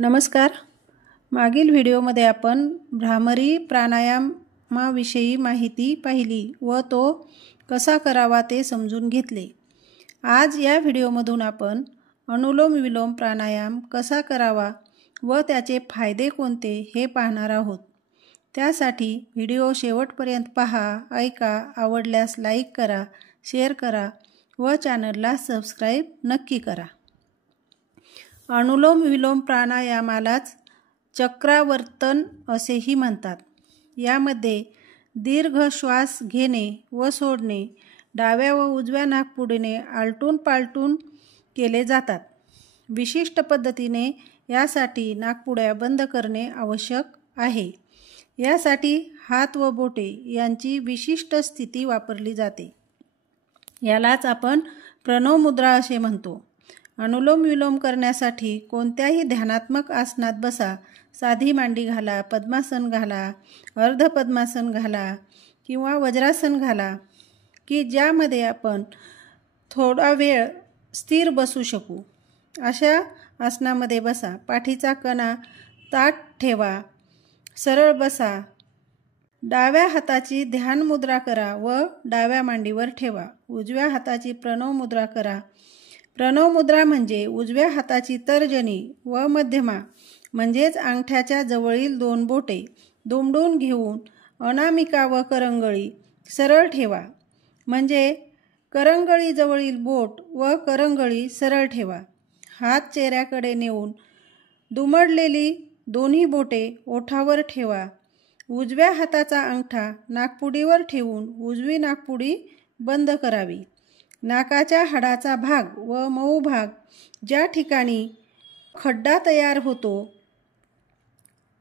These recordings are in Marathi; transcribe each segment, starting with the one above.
नमस्कार। मागील व्हिडिओमध्ये आपण भ्रामरी प्राणायामाविषयी माहिती पाहिली व तो कसा करावा ते समजून घेतले। आज या व्हिडिओमधून आपण अनुलोम विलोम प्राणायाम कसा करावा व त्याचे फायदे कोणते हे पाहणार आहोत। त्यासाठी व्हिडिओ शेवटपर्यंत पहा, ऐका, आवडल्यास लाईक करा, शेअर करा व चॅनलला सबस्क्राईब नक्की करा। अनुलोम विलोम प्राणायामालाच चक्रावर्तन असेही म्हणतात। यामध्ये दीर्घ श्वास घेणे व सोडणे डाव्या व उजव्या नाकपुडीने आलटून पालटून केले जातात। विशिष्ट पद्धतीने यासाठी नाकपुड्या बंद करणे आवश्यक आहे। यासाठी हात व बोटे यांची विशिष्ट स्थिती वापरली जाते। यालाच आपण प्रणव मुद्रा असे म्हणतो। अनुलोम विलोम करण्यासाठी कोणत्याही ध्यानात्मक आसनात बसा। साधी मांडी घाला, पद्मासन घाला, अर्ध पद्मासन घाला किंवा वज्रासन घाला की ज्यामध्ये आपण थोडा वेळ स्थिर बसू शकू। अशा आसनामध्ये बसा। पाठीचा कणा ताठ ठेवा, सरळ बसा। डाव्या हाताची ध्यान मुद्रा करा व डाव्या मांडीवर ठेवा। उजव्या हाताची प्रणव मुद्रा करा। प्रणव मुद्रा म्हणजे उजव्या हाताची तर्जनी व मध्यमा म्हणजेच अंगठ्याच्या जवळील दोन बोटे दुमडून घेऊन अनामिका व करंगळी सरळ ठेवा। म्हणजे करंगळी जवळील बोट व करंगळी सरळ ठेवा। हात चेहऱ्याकडे नेऊन दुमडलेली दोन्ही बोटे ओठावर ठेवा। उजव्या हाताचा अंगठा नाकपुडीवर ठेवून उजवी नाकपुडी बंद करावी। नाकाच्या हाडाचा भाग व मऊ भाग ज्या ठिकाणी खड्डा तयार होतो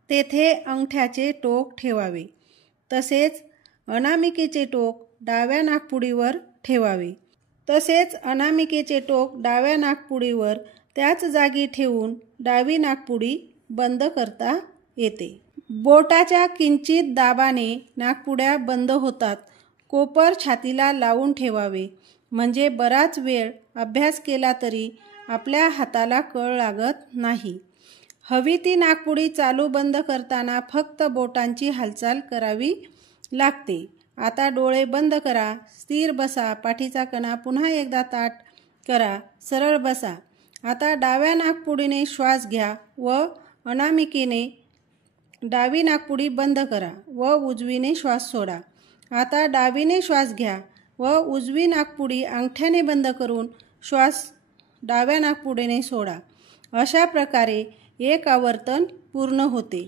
तेथे अंगठ्याचे टोक ठेवावे। तसेच अनामिकेचे टोक डाव्या नाकपुडीवर ठेवावे। त्याच जागी ठेवून डावी नाकपुडी बंद करता येते। बोटाच्या किंचित दाबाने नाकपुड्या बंद होतात। कोपर छातीला लावून ठेवावे। म्हणजे बराच वेळ अभ्यास केला तरी आपल्या हाताला कळ लागत नाही। हवी ती नाकपुडी चालू बंद करताना फक्त बोटांची हालचाल करावी लागते। आता डोळे बंद करा, स्थिर बसा। पाठीचा कणा पुन्हा एकदा ताठ करा, सरळ बसा। आता डाव्या नाकपुडीने श्वास घ्या व अनामिकेने डावी नाकपुडी बंद करा व उजवीने श्वास सोडा। आता डावीने श्वास घ्या व उजवी नाकपुडी अंगठ्याने बंद करून श्वास डाव्या नाकपुडीने सोडा। अशा प्रकारे एक आवर्तन पूर्ण होते।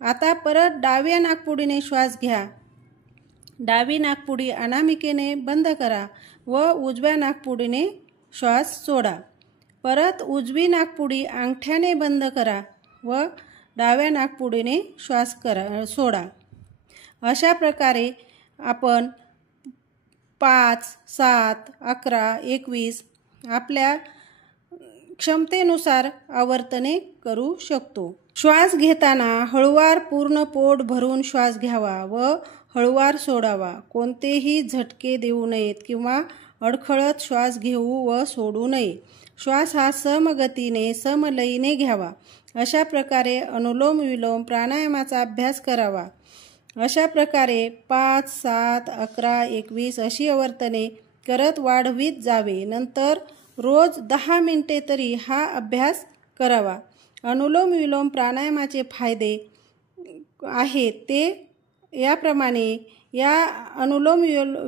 आता परत डाव्या नाकपुडीने श्वास घ्या। डावी नाकपुडी अनामिकेने बंद करा व उजव्या नाकपुडीने श्वास सोडा। परत उजवी नाकपुडी अंगठ्याने बंद करा व डाव्या नाकपुडीने श्वास सोडा। अशा प्रकारे आपण 5, 7, 11, 21 आपल्या क्षमतेनुसार आवर्तने करू शकतो। श्वास घेताना हळूवार पूर्ण पोट भरून श्वास घ्यावा व हळूवार सोडावा। कोणतेही झटके देऊ नयेत किंवा अडखळत श्वास घेऊ व सोडू नये। श्वास हा समगतीने समलयीने घ्यावा। अशा प्रकारे अनुलोम विलोम प्राणायामाचा अभ्यास करावा। अशा प्रकारे 5, 7, 11, 21 अशी आवर्तने करत वाढवीत जावे। नंतर रोज 10 मिनिटे तरी हा अभ्यास करावा। अनुलोम विलोम प्राणायामाचे फायदे आहेत ते याप्रमाणे। या अनुलोम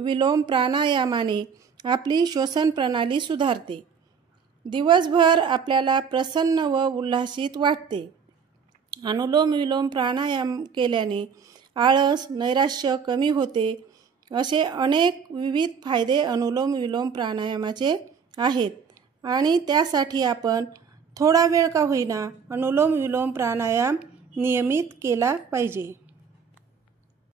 विलोम प्राणायामाने आपली श्वसन प्रणाली सुधारते। दिवसभर आपल्याला प्रसन्न व उल्हासित वाटते। अनुलोम विलोम प्राणायाम केल्याने आळस, नैराश्य कमी होते। असे अनेक विविध फायदे अनुलोम विलोम प्राणायामाचे आहेत आणि त्यासाठी आपण थोडा वेळ का होईना अनुलोम विलोम प्राणायाम नियमित केला पाहिजे।